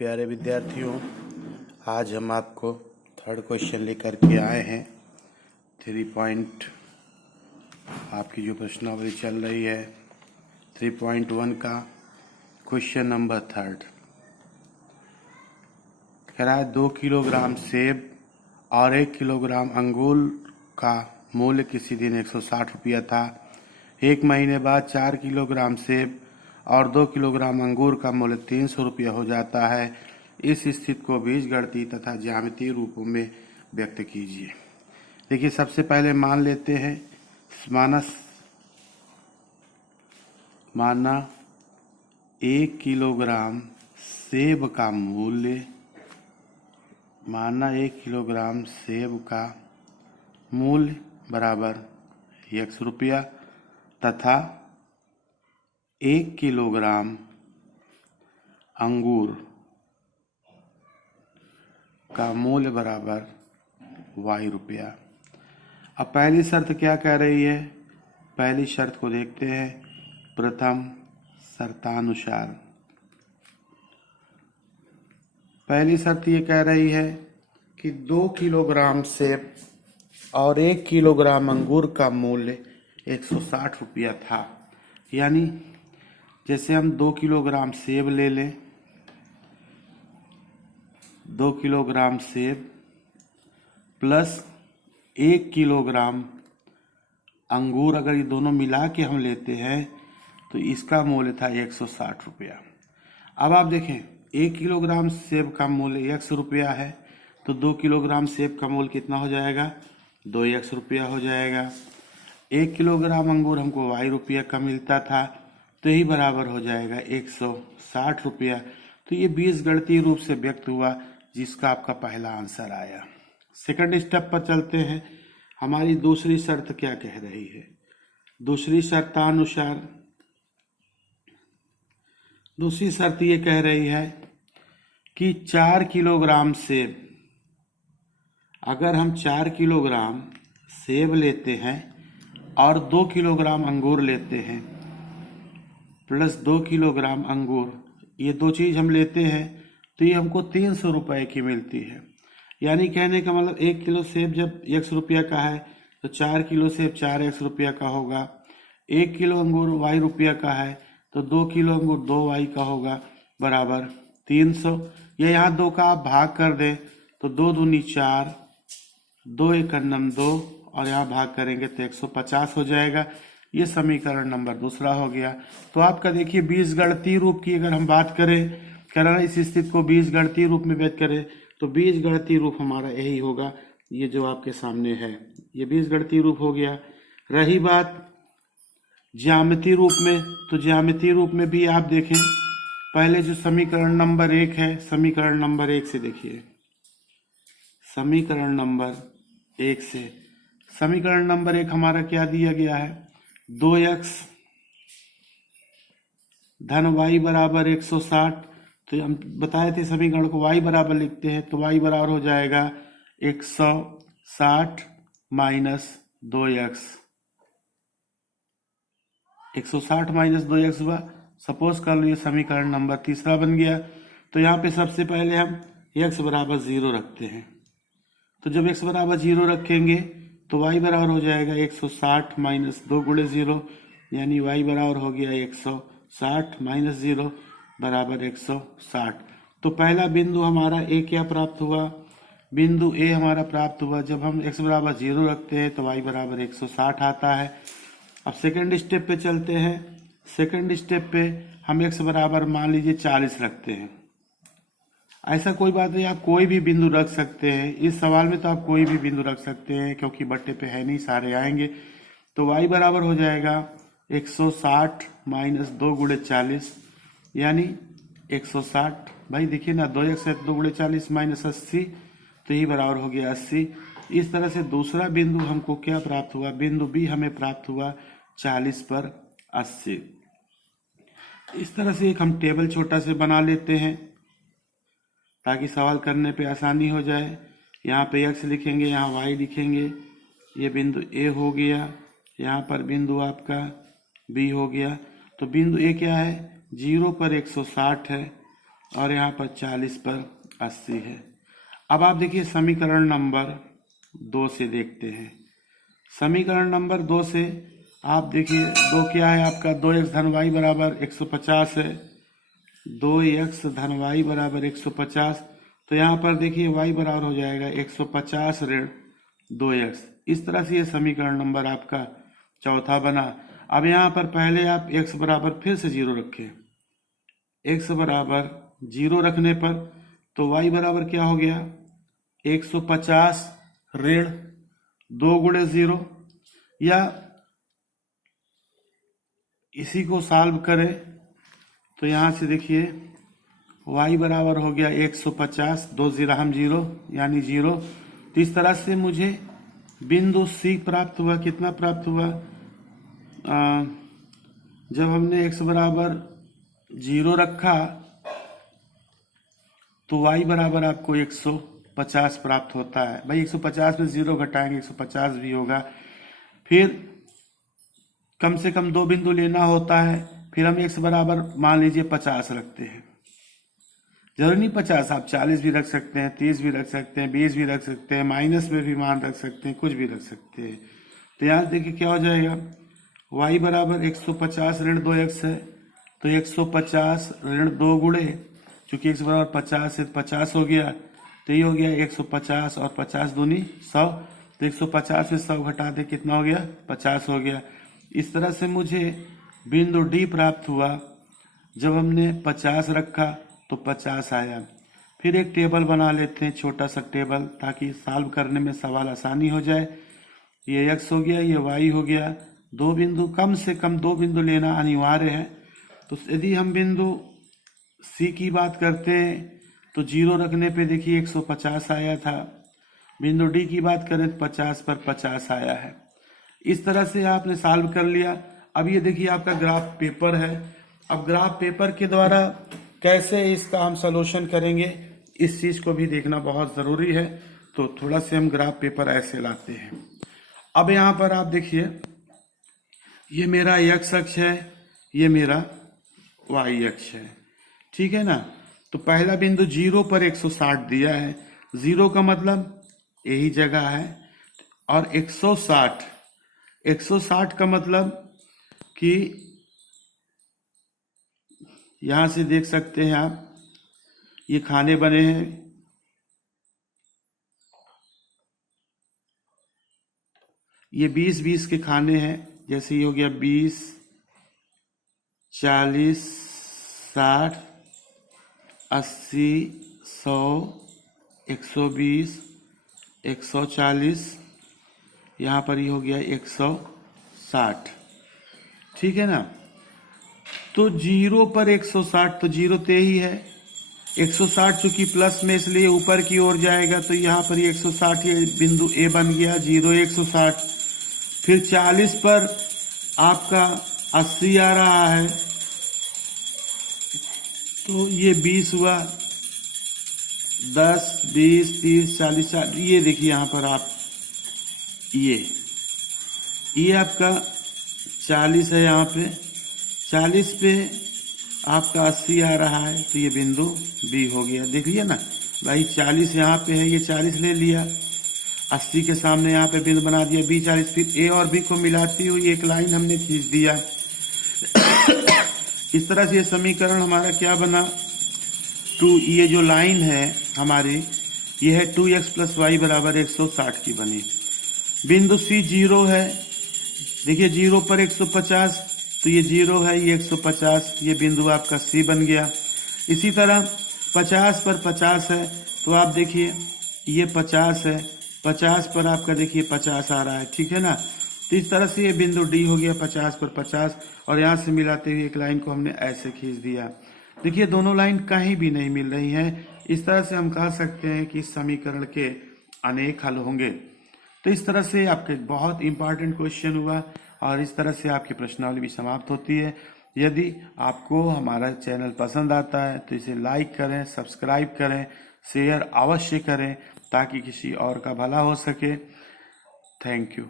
प्यारे विद्यार्थियों, आज हम आपको थर्ड क्वेश्चन लेकर के आए हैं। 3 पॉइंट आपकी जो प्रश्नावली चल रही है 3.1 का क्वेश्चन नंबर थर्ड कह रहा है 2 किलोग्राम सेब और 1 किलोग्राम अंगूर का मूल्य किसी दिन 160 रुपया था। 1 महीने बाद 4 किलोग्राम सेब और 2 किलोग्राम अंगूर का मूल्य 300 रुपया हो जाता है। इस स्थिति को बीजगणितीय तथा ज्यामितीय रूपों में व्यक्त कीजिए। देखिए, सबसे पहले मान लेते हैं माना 1 किलोग्राम सेब का मूल्य 1 किलोग्राम सेब का मूल्य बराबर 100 रुपया तथा 1 किलोग्राम अंगूर का मूल्य बराबर y रुपया। अब पहली शर्त क्या कह रही है? पहली शर्त को देखते हैं। प्रथम शर्तानुसार पहली शर्त ये कह रही है कि 2 किलोग्राम सेब और 1 किलोग्राम अंगूर का मूल्य 160 रुपया था। यानी जैसे हम 2 किलोग्राम सेब ले लें, 2 किलोग्राम सेब प्लस 1 किलोग्राम अंगूर, अगर ये दोनों मिला के हम लेते हैं तो इसका मूल्य था 160 रुपया। अब आप देखें, 1 किलोग्राम सेब का मूल्य 100 रुपया है तो 2 किलोग्राम सेब का मूल्य कितना हो जाएगा? 200 रुपया हो जाएगा। 1 किलोग्राम अंगूर हमको y रुपया का मिलता था तो यही बराबर हो जाएगा 160 रुपया। तो ये बीजगणितीय रूप से व्यक्त हुआ, जिसका आपका पहला आंसर आया। सेकंड स्टेप पर चलते हैं। हमारी दूसरी शर्त क्या कह रही है? दूसरी शर्त ये कह रही है कि 4 किलोग्राम सेब, अगर हम 4 किलोग्राम सेब लेते हैं और 2 किलोग्राम अंगूर लेते हैं प्लस 2 किलोग्राम अंगूर, ये दो चीज हम लेते हैं तो ये हमको 300 रुपए की मिलती है। यानी कहने का मतलब 1 किलो सेब जब 100 रुपया का है तो 4 किलो सेब 4 रुपया का होगा। 1 किलो अंगूर y रुपया का है तो 2 किलो अंगूर 2y का होगा बराबर 300। या यहाँ 2 का आप भाग कर दें तो 2 दूनी 4, 2 एकम 2 और यहाँ भाग करेंगे तो 150 हो जाएगा। ये समीकरण नंबर दूसरा हो गया। तो आपका देखिए, बीजगणितीय रूप की अगर हम बात करें, कहना इस स्थिति को बीजगणितीय रूप में व्यक्त करें तो बीजगणितीय रूप हमारा यही होगा। ये जो आपके सामने है ये बीजगणितीय रूप हो गया। रही बात ज्यामितीय रूप में, तो ज्यामितीय रूप में भी आप देखें, पहले जो समीकरण नंबर 1 है, समीकरण नंबर 1 से देखिए, समीकरण नंबर 1 से, समीकरण नंबर 1 हमारा क्या दिया गया है? 2x धन y बराबर 160। तो हम बताए थे समीकरण को y बराबर लिखते हैं तो y बराबर हो जाएगा 160 माइनस 2x। 160 माइनस 2x हुआ। सपोज कर लो ये समीकरण नंबर तीसरा बन गया। तो यहाँ पे सबसे पहले हम x बराबर 0 रखते हैं। तो जब x बराबर 0 रखेंगे तो y बराबर हो जाएगा 160 माइनस 2 गुणे 0, यानी y बराबर हो गया 160 माइनस 0 बराबर 160। तो पहला बिंदु हमारा a क्या प्राप्त हुआ? बिंदु a हमारा प्राप्त हुआ। जब हम x बराबर 0 रखते हैं तो y बराबर 160 आता है। अब सेकंड स्टेप पे चलते हैं। सेकंड स्टेप पे हम x बराबर मान लीजिए 40 रखते हैं। ऐसा कोई बात नहीं, आप कोई भी बिंदु रख सकते हैं। इस सवाल में तो आप कोई भी बिंदु रख सकते हैं क्योंकि बट्टे पे है नहीं, सारे आएंगे। तो y बराबर हो जाएगा 160 माइनस 2 गुणे 40, यानी 160। भाई देखिए ना, 2x 2 गुणे 40 माइनस 80, तो यही बराबर हो गया 80। इस तरह से दूसरा बिंदु हमको क्या प्राप्त हुआ? बिंदु B हमें प्राप्त हुआ 40 पर 80। इस तरह से एक हम टेबल छोटा से बना लेते हैं ताकि सवाल करने पे आसानी हो जाए। यहाँ पे x लिखेंगे, यहाँ y लिखेंगे। ये बिंदु A हो गया, यहाँ पर बिंदु आपका B हो गया। तो बिंदु A क्या है? 0 पर 160 है और यहाँ पर 40 पर 80 है। अब आप देखिए समीकरण नंबर 2 से देखते हैं। समीकरण नंबर 2 से आप देखिए 2 क्या है आपका, 2x धन y बराबर 150 है, 2x धन y बराबर 150। तो यहाँ पर देखिए y बराबर हो जाएगा 150 ऋण 2x। इस तरह से ये समीकरण नंबर आपका चौथा बना। अब यहाँ पर पहले आप x बराबर फिर से 0 रखें। x बराबर 0 रखने पर तो y बराबर क्या हो गया, 150 ऋण 2 गुणे 0, या इसी को सॉल्व करें तो यहाँ से देखिए y बराबर हो गया 150, 2 जीरो हम 0 यानी 0। तो इस तरह से मुझे बिंदु C प्राप्त हुआ। कितना प्राप्त हुआ, जब हमने x बराबर 0 रखा तो y बराबर आपको 150 प्राप्त होता है। भाई 150 में 0 घटाएंगे 150 भी होगा। फिर कम से कम 2 बिंदु लेना होता है। फिर हम x बराबर मान लीजिए 50 रखते हैं। जरूरी नहीं 50, आप 40 भी रख सकते हैं, 30 भी रख सकते हैं, 20 भी रख सकते हैं, माइनस में भी मान रख सकते हैं, कुछ भी रख सकते हैं। तो यहाँ देखिए क्या हो जाएगा, y बराबर 150 ऋण 2x है, तो 150 ऋण 2 गुणे, चूंकि x बराबर 50 है 50 हो गया, तो ये हो गया 150 और 50 दूनी 100। तो 150 से 100 घटा दे, कितना हो गया, 50 हो गया। इस तरह से मुझे बिंदु D प्राप्त हुआ। जब हमने 50 रखा तो 50 आया। फिर एक टेबल बना लेते हैं, छोटा सा टेबल, ताकि सॉल्व करने में सवाल आसानी हो जाए। ये x हो गया, ये y हो गया। 2 बिंदु, कम से कम 2 बिंदु लेना अनिवार्य है। तो यदि हम बिंदु C की बात करते हैं तो 0 रखने पे देखिए 150 आया था। बिंदु D की बात करें तो 50 पर 50 आया है। इस तरह से आपने सॉल्व कर लिया। अब ये देखिए आपका ग्राफ पेपर है। अब ग्राफ पेपर के द्वारा कैसे इसका हम सॉल्यूशन करेंगे, इस चीज को भी देखना बहुत जरूरी है। तो थोड़ा से हम ग्राफ पेपर ऐसे लाते हैं। अब यहाँ पर आप देखिए, ये मेरा x अक्ष है, ये मेरा y अक्ष है, ठीक है ना। तो पहला बिंदु 0 पर 160 दिया है। 0 का मतलब यही जगह है, और 160 का मतलब कि यहां से देख सकते हैं आप, ये खाने बने हैं। ये 20-20 के खाने हैं। जैसे ये हो गया 20, 40, 60, 80, 100, 120, 140, यहाँ पर ये हो गया 160, ठीक है ना। तो 0 पर 160, तो 0 ते ही है। 160 चूंकि प्लस में इसलिए ऊपर की ओर जाएगा, तो यहाँ पर ये 160, ये बिंदु ए बन गया। 0 160। फिर 40 पर आपका 80 आ रहा है, तो ये 20 हुआ। 10, 20, 30, 40, 40। ये देखिए यहाँ पर आप, ये आपका 40 है। यहाँ पे 40 पे आपका 80 आ रहा है, तो ये बिंदु बी हो गया। देख लिया ना भाई, 40 यहाँ पे है, ये 40 ले लिया, 80 के सामने यहाँ पे बिंदु बना दिया, बी 40। फिर ए और बी को मिलाती हुई एक लाइन हमने खींच दिया। इस तरह से ये समीकरण हमारा क्या बना, ये जो लाइन है हमारी, ये है 2x प्लस वाई बराबर 160 की बनी। बिंदु C 0 है। देखिए 0 पर 150, तो ये 0 है, ये 150, ये बिंदु आपका C बन गया। इसी तरह 50 पर 50 है, तो आप देखिए ये 50 है, 50 पर आपका देखिए 50 आ रहा है, ठीक है ना। तो इस तरह से ये बिंदु D हो गया 50 पर 50, और यहाँ से मिलाते हुए एक लाइन को हमने ऐसे खींच दिया। देखिए दोनों लाइन कहीं भी नहीं मिल रही हैं। इस तरह से हम कह सकते हैं कि इस समीकरण के अनेक हल होंगे। तो इस तरह से आपके बहुत इंपॉर्टेंट क्वेश्चन हुआ, और इस तरह से आपकी प्रश्नावली भी समाप्त होती है। यदि आपको हमारा चैनल पसंद आता है तो इसे लाइक करें, सब्सक्राइब करें, शेयर अवश्य करें, ताकि किसी और का भला हो सके। Thank you.